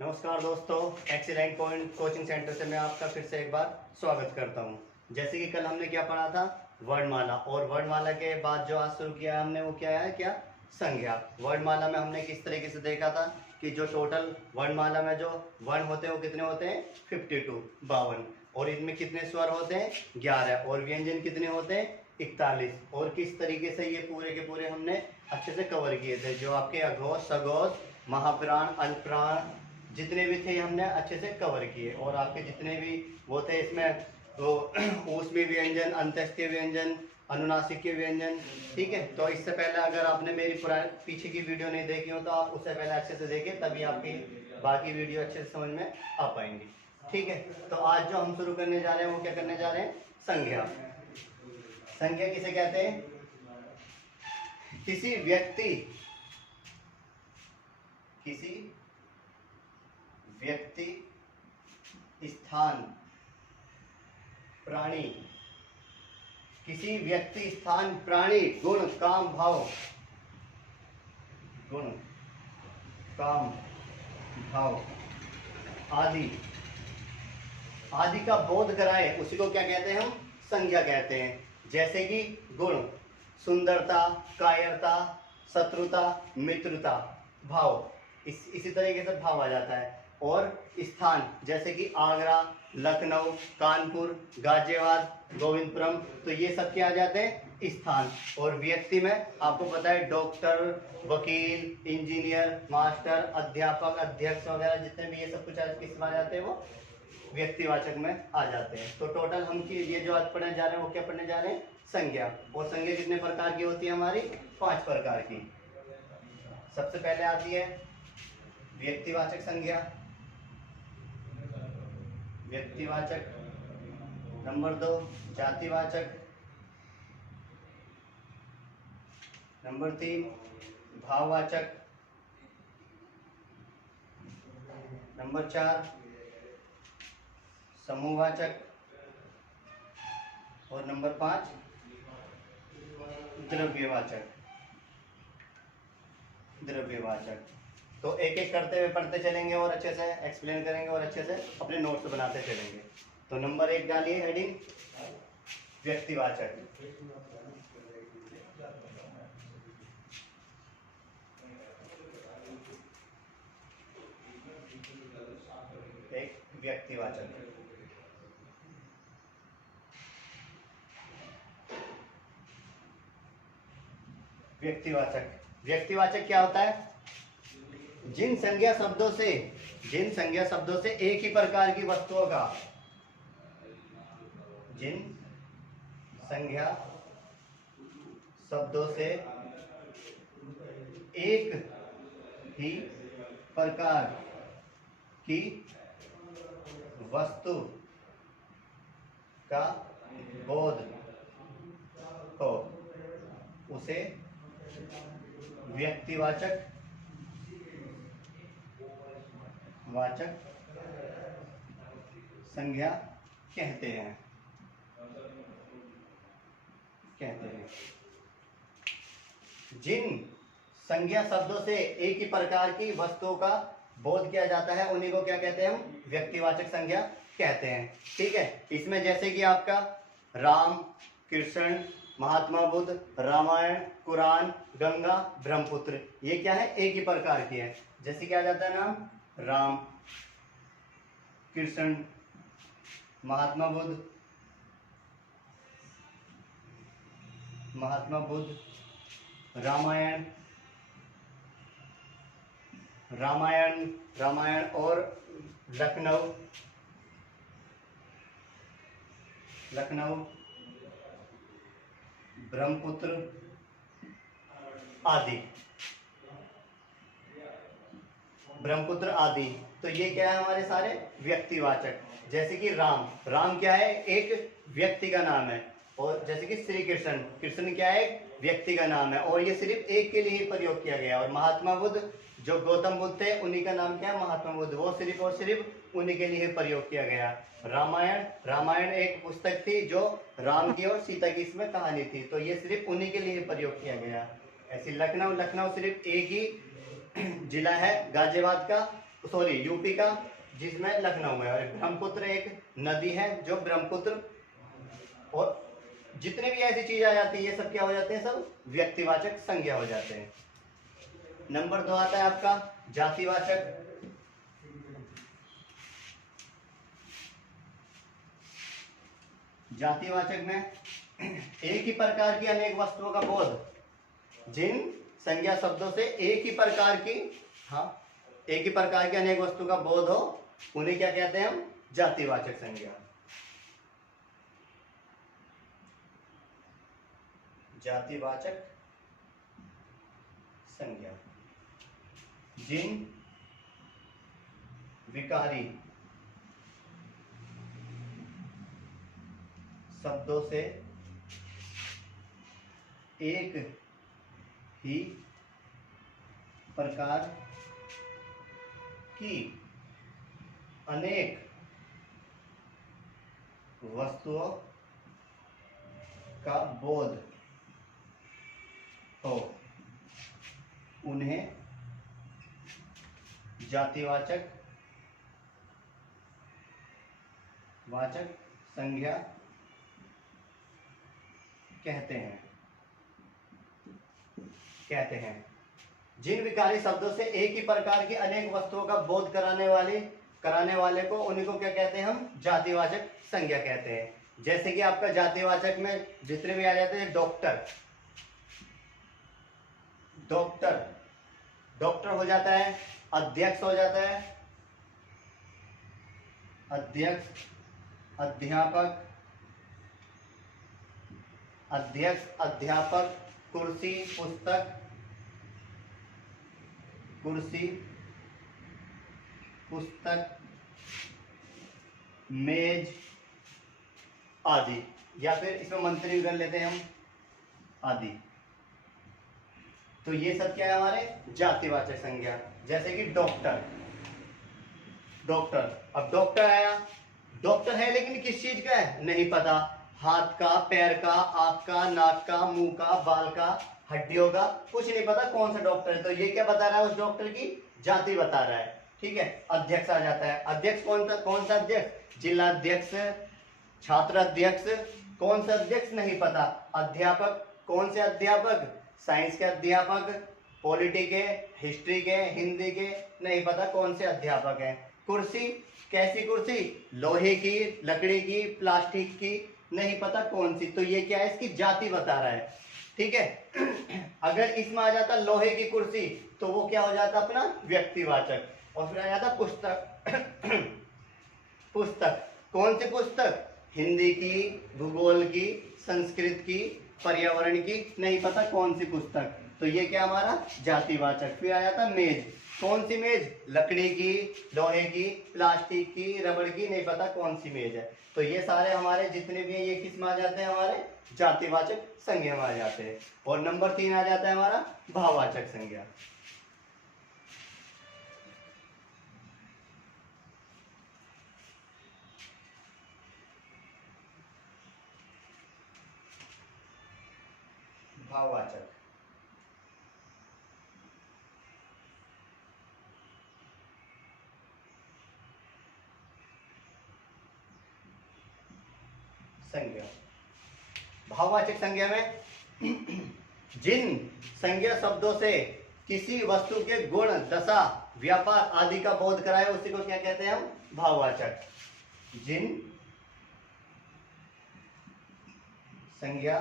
नमस्कार दोस्तों, excellent point coaching centre से मैं आपका फिर से एक बार स्वागत करता हूं। जैसे कि कल हमने क्या पढ़ा था, वर्णमाला, और वर्णमाला के बाद जो आज शुरू किया हमने वो क्या है, क्या संज्ञा। वर्णमाला में हमने किस तरीके से देखा था कि जो टोटल वर्णमाला में जो वर्ण होते हैं वो कितने होते हैं, 52 52, और इनमें कितने स्वर होते हैं, 11, और व्यंजन कितने होते हैं, 41। और किस तरीके से ये पूरे के पूरे हमने अच्छे से कवर किए थे। जो आपके अघोष, सघोष, महाप्राण, अल्पप्राण जितने भी थे हमने अच्छे से कवर किए। और आपके जितने भी वो थे इसमें तो ऊष्मी व्यंजन, अंत्येष्टि व्यंजन, अनुनासिक व्यंजन, ठीक है। तो इससे पहले अगर आपने मेरी पुरानी पीछे की वीडियो नहीं देखी हो तो आप उससे पहले अच्छे से देखें, तभी आपकी बाकी वीडियो अच्छे से समझ में आ पाएंगी, ठीक है। तो आज जो हम शुरू करने जा रहे हैं वो क्या करने जा रहे हैं, संज्ञा। संज्ञा किसे कहते हैं, किसी व्यक्ति स्थान, प्राणी, किसी व्यक्ति, स्थान, प्राणी, गुण, काम, भाव, गुण, काम, भाव आदि आदि का बोध कराए, उसी को क्या कहते हैं, हम संज्ञा कहते हैं। जैसे कि गुण, सुंदरता, कायरता, शत्रुता, मित्रता, भाव, इसी तरीके से भाव आ जाता है। और स्थान, जैसे कि आगरा, लखनऊ, कानपुर, गाजियाबाद, गोविंदपुरम, तो ये सब क्या आ जाते हैं, स्थान। और व्यक्ति में आपको पता है डॉक्टर, वकील, इंजीनियर, मास्टर, अध्यापक, अध्यक्ष वगैरह जितने भी ये सब कुछ किस में आ जाते हैं, वो व्यक्तिवाचक में आ जाते हैं। तो टोटल हम की ये जो आज पढ़ने जा रहे हैं वो क्या पढ़ने जा रहे हैं, संज्ञा। और संज्ञा कितने प्रकार की होती है हमारी, 5 प्रकार की। सबसे पहले आती है व्यक्तिवाचक संज्ञा, व्यक्तिवाचक। नंबर 2 जातिवाचक। नंबर 3 भाववाचक। नंबर 4 समूहवाचक। और नंबर 5 द्रव्यवाचक। द्रव्यवाचक। तो एक एक करते हुए पढ़ते चलेंगे और अच्छे से एक्सप्लेन करेंगे और अच्छे से अपने नोट्स बनाते चलेंगे। तो नंबर 1 डालिए हेडिंग, व्यक्तिवाचक। एक व्यक्तिवाचक, व्यक्तिवाचक। व्यक्तिवाचक क्या होता है, जिन संज्ञा शब्दों से एक ही प्रकार की वस्तुओं का, जिन संज्ञा शब्दों से एक ही प्रकार की वस्तु का बोध हो, उसे व्यक्तिवाचक संज्ञा कहते हैं। जिन संज्ञा शब्दों से एक ही प्रकार की वस्तुओं का बोध किया जाता है उन्हीं को क्या कहते हैं, हम व्यक्तिवाचक संज्ञा कहते हैं, ठीक है। इसमें जैसे कि आपका राम, कृष्ण, महात्मा बुद्ध, रामायण, कुरान, गंगा, ब्रह्मपुत्र, ये क्या है, एक ही प्रकार की है। जैसे क्या आ जाता है नाम, राम, कृष्ण, महात्मा बुद्ध, रामायण, और लखनऊ, ब्रह्मपुत्र आदि, तो ये क्या है, हमारे सारे व्यक्तिवाचक। जैसे कि राम क्या है, एक व्यक्ति का नाम है। और जैसे कि श्री कृष्ण क्या है, व्यक्ति का नाम है, और ये सिर्फ एक के लिए ही प्रयोग किया गया। और महात्मा बुद्ध, जो गौतम बुद्ध थे, उन्हीं का नाम क्या है, महात्मा बुद्ध, वो सिर्फ और सिर्फ उन्हीं के लिए प्रयोग किया गया। रामायण एक पुस्तक थी जो राम की और सीता की इसमें कहानी थी, तो ये सिर्फ उन्हीं के लिए प्रयोग किया गया। ऐसे लखनऊ सिर्फ एक ही जिला है गाजियाबाद का, सॉरी यूपी का, जिसमें लखनऊ है। और ब्रह्मपुत्र एक नदी है जो ब्रह्मपुत्र, और जितने भी ऐसी चीज आ जाती है ये सब क्या हो जाते हैं, सब व्यक्तिवाचक संज्ञा हो जाते हैं। नंबर 2 आता है आपका जातिवाचक। जातिवाचक में एक ही प्रकार की अनेक वस्तुओं का बोध, जिन संज्ञा शब्दों से एक ही प्रकार की, हाँ, एक ही प्रकार की अनेक वस्तु का बोध हो, उन्हें क्या कहते हैं हम, जातिवाचक संज्ञा। जातिवाचक संज्ञा जिन विकारी शब्दों से एक ही प्रकार की अनेक वस्तुओं का बोध हो, उन्हें जातिवाचक संज्ञा कहते हैं। जिन विकारी शब्दों से एक ही प्रकार की अनेक वस्तुओं का बोध कराने वाले को, उन्हीं को क्या कहते हैं हम, जातिवाचक संज्ञा कहते हैं। जैसे कि आपका जातिवाचक में जितने भी आ जाते हैं, डॉक्टर हो जाता है, अध्यक्ष हो जाता है, अध्यक्ष, अध्यापक, कुर्सी, पुस्तक, मेज आदि, या फिर इसमें मंत्री कर लेते हैं हम, आदि। तो ये सब क्या है हमारे जातिवाचक संज्ञा। जैसे कि डॉक्टर, अब डॉक्टर आया, डॉक्टर है लेकिन किस चीज का है नहीं पता, हाथ का, पैर का, आंख का, नाक का, मुंह का, बाल का, हड्डियों का, कुछ नहीं पता कौन सा डॉक्टर है। तो ये क्या बता रहा है, उस डॉक्टर की जाति बता रहा है। ठीक है। अध्यक्ष आ जाता है, अध्यक्ष कौन सा अध्यक्ष, जिला अध्यक्ष, छात्र अध्यक्ष, कौन सा अध्यक्ष नहीं पता। अध्यापक, कौन से अध्यापक, साइंस के अध्यापक, पॉलिटी के, हिस्ट्री के, हिंदी के, नहीं पता कौन से अध्यापक हैं। कुर्सी, कैसी कुर्सी, लोहे की, लकड़ी की, प्लास्टिक की, नहीं पता कौन सी। तो ये क्या है, इसकी जाति बता रहा है। ठीक है। अगर इसमें आ जाता लोहे की कुर्सी तो वो क्या हो जाता अपना व्यक्तिवाचक। और फिर आ जाता पुस्तक। पुस्तक, कौन सी पुस्तक, हिंदी की, भूगोल की, संस्कृत की, पर्यावरण की, नहीं पता कौन सी पुस्तक। तो ये क्या हमारा जातिवाचक। फिर आ जाता मेज, कौन सी मेज, लकड़ी की, लोहे की, प्लास्टिक की, रबड़ की, नहीं पता कौन सी मेज है। तो ये सारे हमारे जितने भी हैं ये किस में आ जाते हैं, हमारे जातिवाचक संज्ञा में आ जाते हैं। और नंबर 3 आ जाता है हमारा भाववाचक संज्ञा। भाववाचक संज्ञा। भाववाचक संज्ञा में जिन संज्ञा शब्दों से किसी वस्तु के गुण, दशा, व्यापार आदि का बोध कराए उसी को क्या कहते हैं हम, भाववाचक। जिन संज्ञा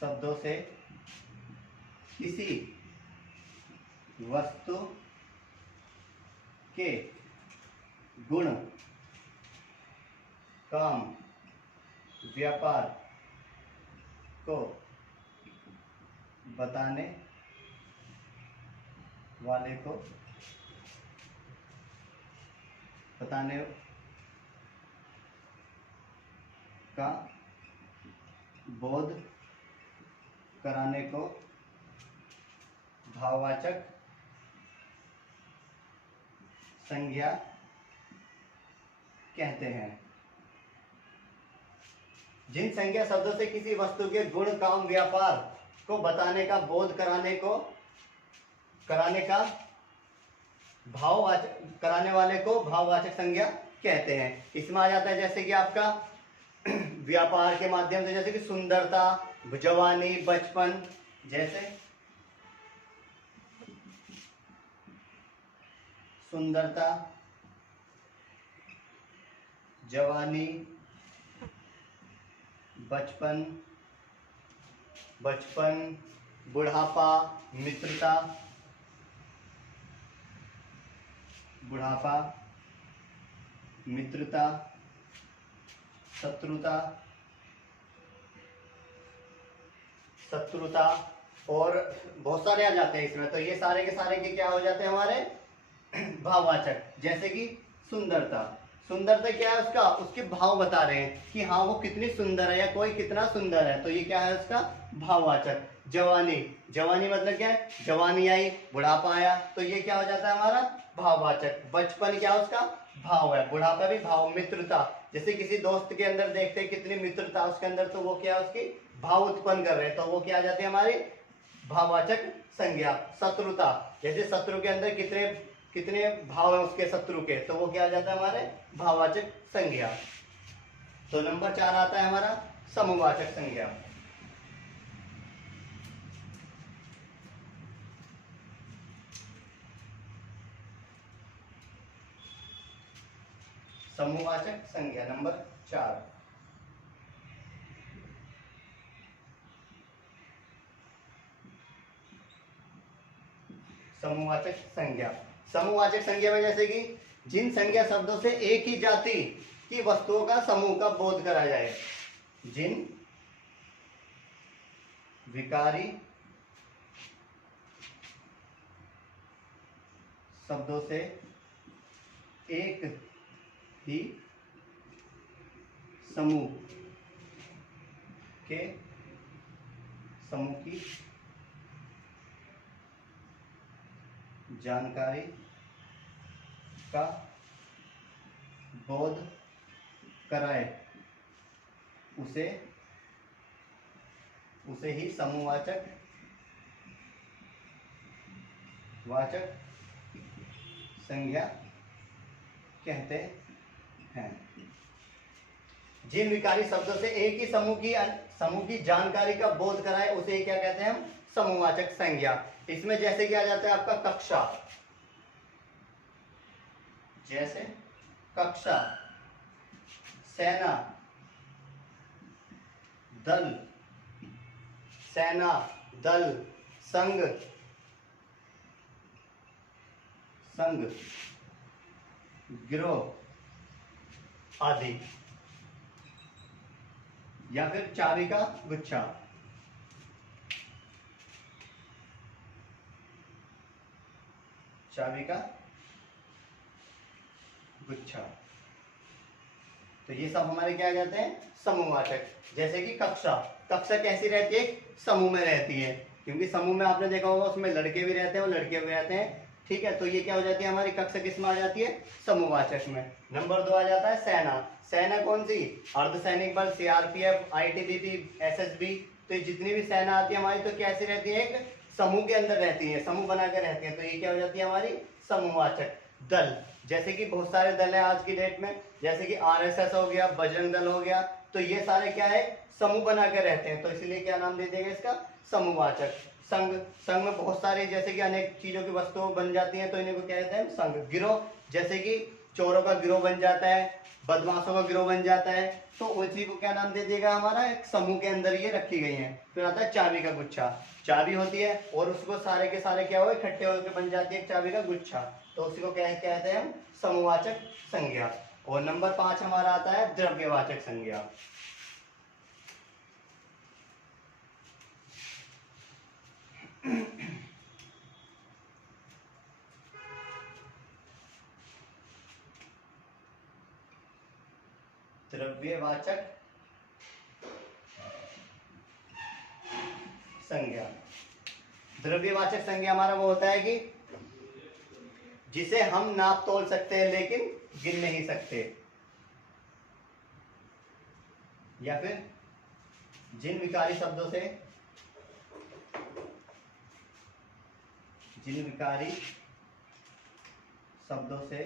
शब्दों से किसी वस्तु के गुण, काम, व्यापार को बताने का बोध कराने को भाववाचक संज्ञा कहते हैं। जिन संज्ञा शब्दों से किसी वस्तु के गुण, काम, व्यापार को बताने का, बोध कराने को कराने का भाववाचक, कराने वाले को भाववाचक संज्ञा कहते हैं। इसमें आ जाता है जैसे कि आपका व्यापार के माध्यम से, जैसे कि सुंदरता, जवानी, बचपन, जैसे सुंदरता, जवानी, बचपन, बुढ़ापा, मित्रता, शत्रुता और बहुत सारे आ जाते हैं इसमें। तो ये सारे के सारे के क्या हो जाते हैं हमारे भाववाचक। जैसे कि सुंदरता, सुंदरता क्या है उसका, उसके भाव बता रहे हैं कि हाँ वो कितनी सुंदर है या कोई कितना सुंदर है, तो ये क्या है उसका भाववाचक। जवानी, जवानी मतलब क्या है, जवानी आई, बुढ़ापा आया, तो ये क्या हो जाता है हमारा भाववाचक। बचपन क्या उसका भाव है, बुढ़ापा भी भाव। मित्रता, जैसे किसी दोस्त के अंदर देखते हैं कितनी मित्रता उसके अंदर, तो वो क्या उसकी भाव उत्पन्न कर रहे हैं, तो वो क्या आ जाती है हमारी भाववाचक संज्ञा। शत्रुता, जैसे शत्रु के अंदर कितने कितने भाव है उसके शत्रु के, तो वो क्या आ जाता है हमारे भाववाचक संज्ञा। तो नंबर 4 आता है हमारा समूहवाचक संज्ञा। समूहवाचक संज्ञा नंबर 4। समूहवाचक संज्ञा, समूहवाचक संज्ञा में जैसे कि जिन संज्ञा शब्दों से एक ही जाति की वस्तुओं का समूह का बोध करा जाए, जिन विकारी शब्दों से एक ही समूह की जानकारी का बोध कराए, उसे ही समूहवाचक संज्ञा कहते हैं। जिन विकारी शब्दों से एक ही समूह की जानकारी का बोध कराए, उसे क्या कहते हैं हम समूहवाचक संज्ञा। इसमें जैसे कि आ जाता है आपका कक्षा, जैसे कक्षा, सेना, दल, संघ, गिरोह आदि, या फिर चाबी का गुच्छा। तो ये सब हमारे क्या कहते हैं समूहवाचक। जैसे कि कक्षा, कक्षा कैसी रहती है, समूह में रहती है, क्योंकि समूह में आपने देखा होगा उसमें लड़के भी रहते हैं और लड़के भी रहते हैं, ठीक है। तो ये क्या हो जाती है हमारी कक्षा, किसमें आ जाती है समूहवाचक में। नंबर 2 आ जाता है सेना। सेना कौन सी, अर्धसैनिक बल, सीआरपीएफ, आईटीबीपी, एसएसबी, तो ये जितनी भी सेना आती है हमारी, तो कैसी रहती है, एक समूह के अंदर रहती है, समूह बनाकर रहती है, तो ये क्या हो जाती है हमारी समूहवाचक। दल, जैसे कि बहुत सारे दल हैं आज की डेट में, जैसे कि आरएसएस हो गया, बजरंग दल हो गया, तो ये सारे क्या है समूह बनाकर रहते हैं, तो इसलिए क्या नाम दे देगा इसका समूहवाचक। संघ में बहुत सारे जैसे कि अनेक चीजों की वस्तुएं बन जाती हैं, तो इन्हें को कहते हैं संघ। गिरोह, जैसे कि चोरों का गिरोह बन जाता है, बदमाशों का गिरोह बन जाता है, तो उसी को क्या नाम दे देगा हमारा एक समूह के अंदर ये रखी गई है। फिर आता है चाबी का गुच्छा, चाबी होती है और उसको सारे के सारे क्या हो इकट्ठे होकर बन जाती है चाबी का गुच्छा, तो उसी को क्या कहते हैं हम समूहवाचक संज्ञा। और नंबर 5 हमारा आता है द्रव्यवाचक संज्ञा। द्रव्यवाचक संज्ञा, द्रव्यवाचक संज्ञा हमारा वो होता है कि जिसे हम नाप तोल सकते हैं लेकिन गिन नहीं सकते, या फिर जिन विकारी शब्दों से जिन विकारी शब्दों से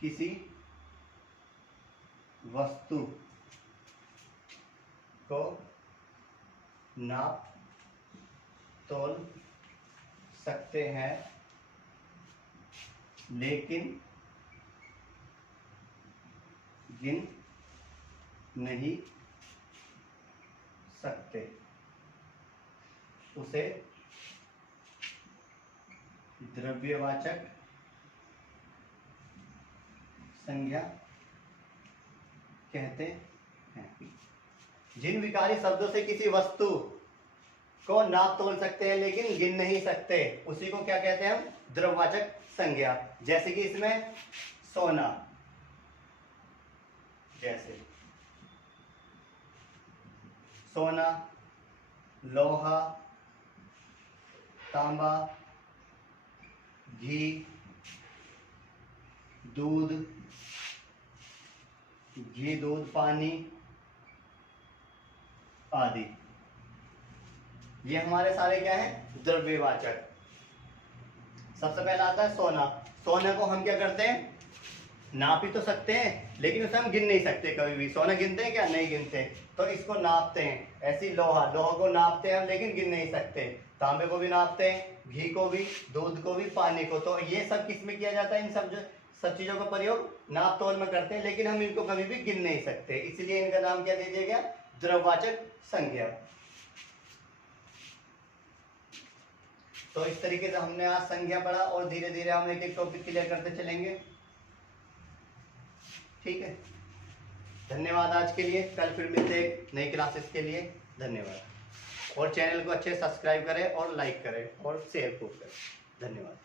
किसी वस्तु को नाप तोल सकते हैं लेकिन गिन नहीं सकते, उसे द्रव्यवाचक संज्ञा कहते हैं। जिन विकारी शब्दों से किसी वस्तु को नाप तोल सकते हैं लेकिन गिन नहीं सकते, उसी को क्या कहते हैं हम? द्रव्यवाचक संज्ञा। जैसे कि इसमें सोना, जैसे सोना, लोहा, तांबा, घी, दूध, पानी आदि, ये हमारे सारे क्या है? द्रव्यवाचक। सबसे पहला आता है सोना। सोना को हम क्या करते हैं? नाप ही तो सकते हैं लेकिन उसे हम गिन नहीं सकते कभी भी। सोना गिनते हैं क्या? नहीं गिनते, तो इसको नापते हैं। ऐसी लोहा को नापते हैं लेकिन गिन नहीं सकते। तांबे को भी नापते हैं, घी को भी, दूध को भी, पानी को। तो ये सब किस में किया जाता है? इन सब चीजों का प्रयोग नाप तोल में करते हैं लेकिन हम इनको कभी भी गिन नहीं सकते, इसलिए इनका नाम क्या दे दिया गया? द्रव्यवाचक संज्ञा। तो इस तरीके से हमने आज संज्ञा पढ़ा और धीरे धीरे हम एक एक टॉपिक क्लियर करते चलेंगे। ठीक है, धन्यवाद आज के लिए। कल फिर मिलते हैं नई क्लासेस के लिए। धन्यवाद। और चैनल को अच्छे सब्सक्राइब करें और लाइक करें और शेयर खूब करें। धन्यवाद।